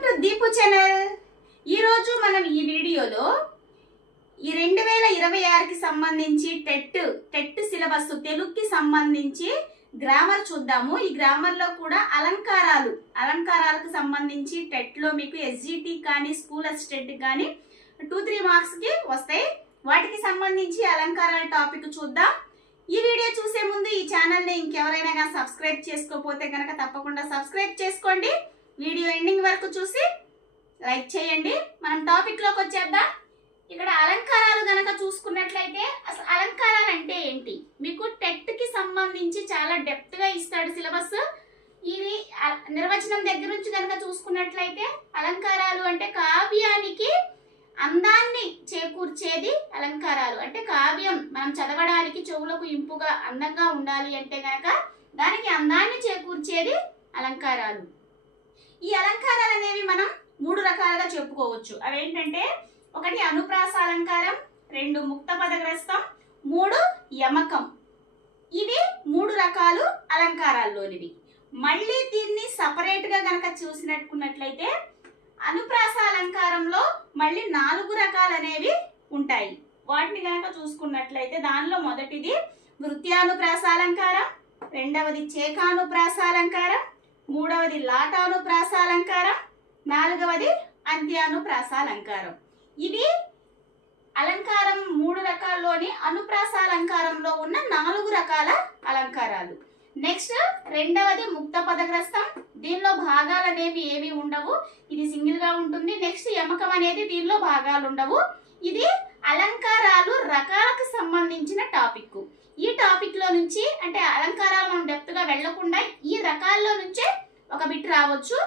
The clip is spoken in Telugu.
Welcome to Deepu channel. ఈరోజు మనం ఈ వీడియోలో ఈ 2026కి సంబంధించి టెట్ సిలబస్ తెలుగుకి సంబంధించి గ్రామర్ చూద్దాము. ఈ గ్రామర్లో కూడా అలంకారాలకు సంబంధించి టెట్లో మీకు ఎస్జిటి కానీ స్కూల్ అసిస్టెంట్ కానీ 2-3 మార్క్స్కి వస్తాయి. వాటికి సంబంధించి అలంకారాల టాపిక్ చూద్దాం. ఈ వీడియో చూసే ముందు ఈ ఛానల్ని ఇంకెవరైనా కానీ సబ్స్క్రైబ్ చేసుకోకపోతే కనుక తప్పకుండా సబ్స్క్రైబ్ చేసుకోండి. వీడియో ఎండింగ్ వరకు చూసి లైక్ చేయండి. మనం టాపిక్లోకి వచ్చేద్దాం. ఇక్కడ అలంకారాలు గనక చూసుకున్నట్లయితే అసలు అలంకారాలు అంటే ఏంటి, మీకు టెట్కి సంబంధించి చాలా డెప్త్గా ఇస్తాడు సిలబస్. ఇది నిర్వచనం దగ్గర నుంచి కనుక చూసుకున్నట్లయితే అలంకారాలు అంటే కావ్యానికి అందాన్ని చేకూర్చేది అలంకారాలు. అంటే కావ్యం మనం చదవడానికి చెవులకు ఇంపుగా అందంగా ఉండాలి అంటే గనక దానికి అందాన్ని చేకూర్చేది అలంకారాలు. ఈ అలంకారాలు అనేవి మనం 3 రకాలుగా చెప్పుకోవచ్చు. అవేంటంటే 1 అనుప్రాస అలంకారం, 2 ముక్త పదగ్రస్తం, 3 యమకం. ఇవి 3 రకాలు అలంకారాల్లోనివి. మళ్ళీ దీన్ని సపరేట్గా గనక చూసినట్టుకున్నట్లయితే అనుప్రాస అలంకారంలో మళ్ళీ 4 రకాలు అనేవి ఉంటాయి. వాటిని గనక చూసుకున్నట్లయితే దానిలో మొదటిది వృత్యానుప్రాస అలంకారం, 2వది చేకానుప్రాస అలంకారం, 3వది లాటానుప్రాస అలంకారం, 4వది అంత్యానుప్రాస అలంకారం. ఇవి అలంకారం 3 రకాల్లోని అనుప్రాస అలంకారంలో ఉన్న 4 రకాల అలంకారాలు. నెక్స్ట్ 2వది ముక్త పదగ్రస్తం. దీనిలో భాగాలు అనేవి ఏవి ఉండవు, ఇది సింగిల్ గా ఉంటుంది. నెక్స్ట్ యమకం అనేది దీనిలో భాగాలు ఉండవు. ఇది అలంకారాలు రకాలకు సంబంధించిన టాపిక్. ఈ టాపిక్ లో నుంచి అంటే అలంకారాలు మనం డెప్త్ గా వెళ్లకుండా ఈ రకాల్లో నుంచే ఒక బిట్ రావచ్చు.